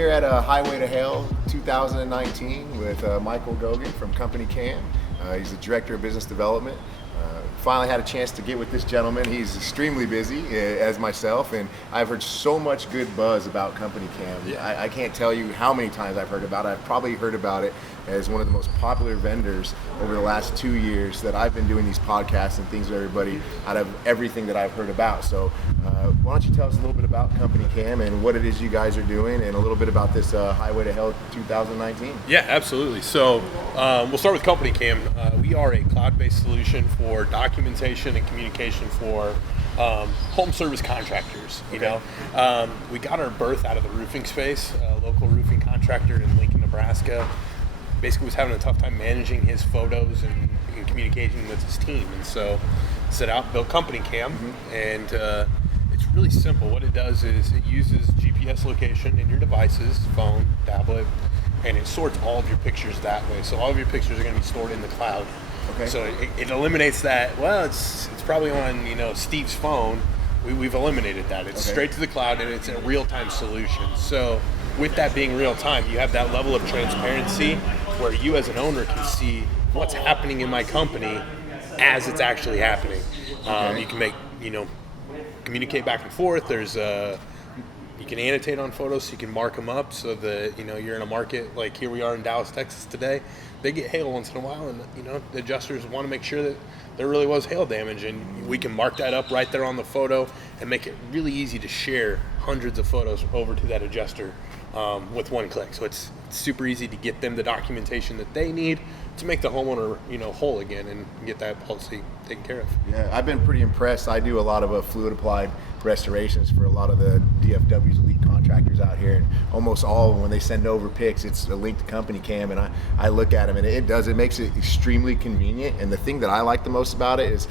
here at Highway to Hell 2019 with Michael Gogan from Company Cam. He's the Director of Business Development. Finally had a chance to get with this gentleman. He's extremely busy, as myself, and I've heard so much good buzz about Company Cam. I can't tell you how many times I've heard about it. I've probably heard about it as one of the most popular vendors over the last 2 years that I've been doing these podcasts and things with everybody out of everything that I've heard about. So why don't you tell us a little bit about Company Cam and what it is you guys are doing, and a little bit about this Highway to Hell 2019. Yeah, absolutely. So we'll start with Company Cam. We are a cloud-based solution for documentation and communication for home service contractors. You know, we got our birth out of the roofing space. A local roofing contractor in Lincoln, Nebraska, basically was having a tough time managing his photos and communicating with his team, and so set out, built Company Cam, and it's really simple. What it does is it uses GPS location in your devices, phone, tablet, and it sorts all of your pictures that way. So all of your pictures are going to be stored in the cloud. Okay. So it eliminates that. Well, it's probably on Steve's phone. We've eliminated that. It's straight to the cloud, and it's a real-time solution. So with that being real-time, you have that level of transparency where you as an owner can see what's happening in my company as it's actually happening. You can make communicate back and forth. There's you can annotate on photos, so you can mark them up so that you're in a market like here we are in Dallas, Texas today. They get hail once in a while, and the adjusters want to make sure that there really was hail damage, and we can mark that up right there on the photo and make it really easy to share hundreds of photos over to that adjuster with one click. So it's super easy to get them the documentation that they need to make the homeowner whole again and get that policy taken care of. Yeah, I've been pretty impressed. I do a lot of fluid applied restorations for a lot of the DFW's elite contractors out here, and almost all of them, when they send over pics, it's a link to Company Cam, and I look at them, and it makes it extremely convenient. And the thing that I like the most about it is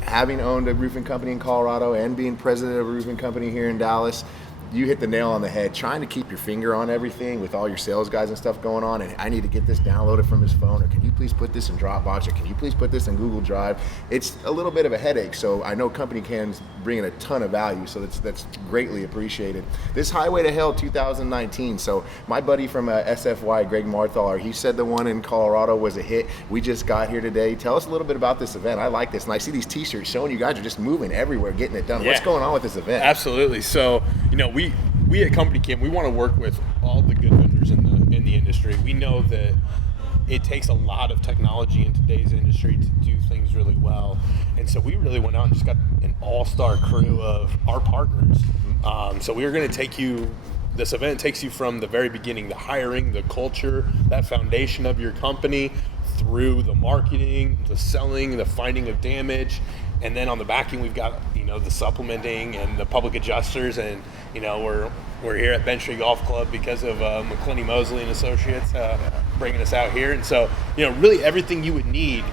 having owned a roofing company in Colorado and being president of a roofing company here in Dallas. You hit the nail on the head, trying to keep your finger on everything with all your sales guys and stuff going on, and I need to get this downloaded from his phone, or can you please put this in Dropbox, or can you please put this in Google Drive? It's a little bit of a headache, so I know Company Cam's bringing a ton of value, so that's greatly appreciated. This Highway to Hell 2019, so my buddy from SFY, Greg Marthaler, he said the one in Colorado was a hit. We just got here today. Tell us a little bit about this event. I like this, and I see these t-shirts showing you guys are just moving everywhere, getting it done. Yeah. What's going on with this event? Absolutely. So, we at Company Cam, we want to work with all the good vendors in the industry. We know that it takes a lot of technology in today's industry to do things really well, and so we really went out and just got an all-star crew of our partners. So we are going to take you. This event takes you from the very beginning, the hiring, the culture, that foundation of your company, through the marketing, the selling, the finding of damage, and then on the backing we've got the supplementing and the public adjusters, and we're here at Bench Tree Golf Club because of McClenny Mosley and Associates bringing us out here, and so really everything you would need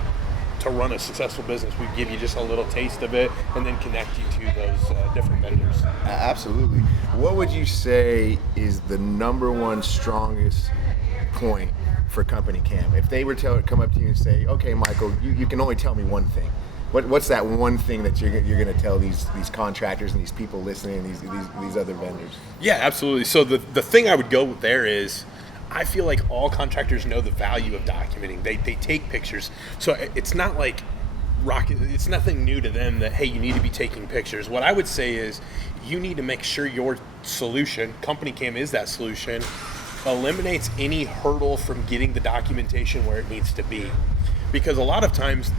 to run a successful business, we give you just a little taste of it, and then connect you to those different vendors. Absolutely. What would you say is the number one strongest point for Company Cam? If they were to come up to you and say, okay, Michael, you can only tell me one thing. What's that one thing that you're going to tell these contractors and these people listening, these other vendors? Yeah, absolutely. So the thing I would go with there is, I feel like all contractors know the value of documenting. They take pictures, so it's not like it's nothing new to them that, hey, you need to be taking pictures. What I would say is, you need to make sure your solution, Company Cam is that solution, eliminates any hurdle from getting the documentation where it needs to be. Because a lot of times,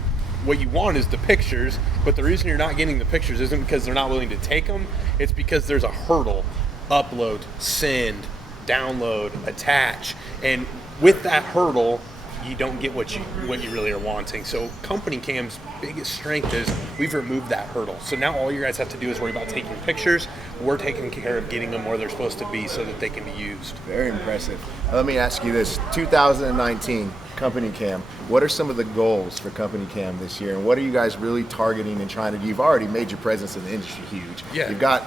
what you want is the pictures, but the reason you're not getting the pictures isn't because they're not willing to take them. It's because there's a hurdle. Upload, send, download, attach, and with that hurdle, you don't get what you really are wanting. So Company Cam's biggest strength is we've removed that hurdle. So now all you guys have to do is worry about taking pictures. We're taking care of getting them where they're supposed to be so that they can be used. Very impressive. Let me ask you this: 2019 Company Cam. What are some of the goals for Company Cam this year, and what are you guys really targeting and trying to do? You've already made your presence in the industry huge. Yeah. You've got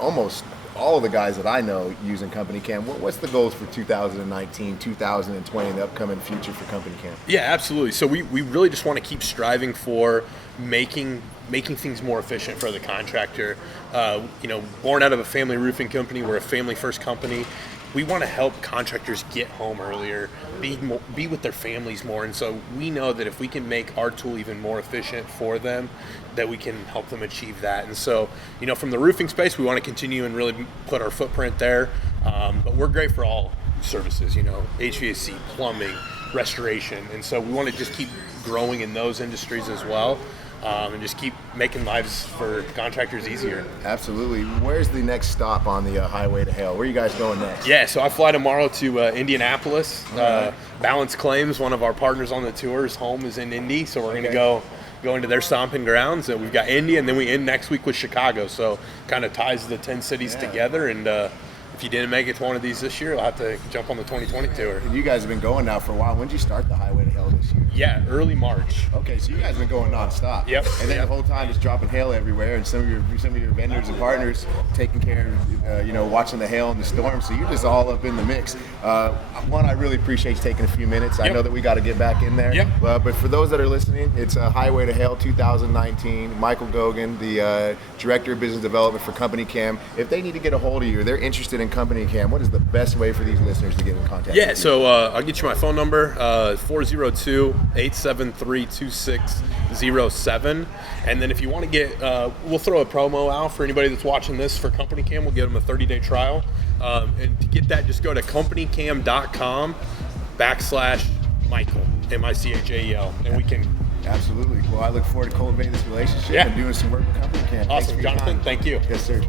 almost all of the guys that I know using Company Cam. What's the goals for 2019, 2020, and the upcoming future for Company Cam? Yeah, absolutely. So we really just want to keep striving for making things more efficient for the contractor. Born out of a family roofing company, we're a family first company. we want to help contractors get home earlier, be with their families more. And so we know that if we can make our tool even more efficient for them, that we can help them achieve that. And so, from the roofing space, we want to continue and really put our footprint there. But we're great for all services, HVAC, plumbing, restoration. And so we want to just keep growing in those industries as well. And just keep making lives for contractors easier. Absolutely. Where's the next stop on the highway to hell? Where are you guys going next? Yeah, so I fly tomorrow to Indianapolis. Balance Claims, one of our partners on the tour, his home is in Indy, so we're going to go into their stomping grounds. And we've got Indy, and then we end next week with Chicago. So kind of ties the 10 cities together. And if you didn't make it to one of these this year, you'll have to jump on the 2020 tour. And you guys have been going now for a while. When did you start the highway to hell this year? Yeah, early March. Okay, so you guys have been going nonstop. Yep. And then the whole time just dropping hail everywhere, and some of your vendors and partners taking care of, watching the hail and the storm. So you're just all up in the mix. One, I really appreciate you taking a few minutes. I know that we got to get back in there. Yep. But for those that are listening, it's Highway to Hell 2019. Michael Gogan, the Director of Business Development for Company Cam. If they need to get a hold of you, they're interested in Company Cam, what is the best way for these listeners to get in contact with you? So I'll get you my phone number, 402-873-2607. And then if you want to get, we'll throw a promo out for anybody that's watching this for Company Cam. We'll give them a 30-day trial. And to get that, just go to companycam.com/Michael, M-I-C-H-A-E-L, and we can. Absolutely. Well, I look forward to cultivating this relationship and doing some work with Company Cam. Awesome, Jonathan. Thank you. Yes, sir.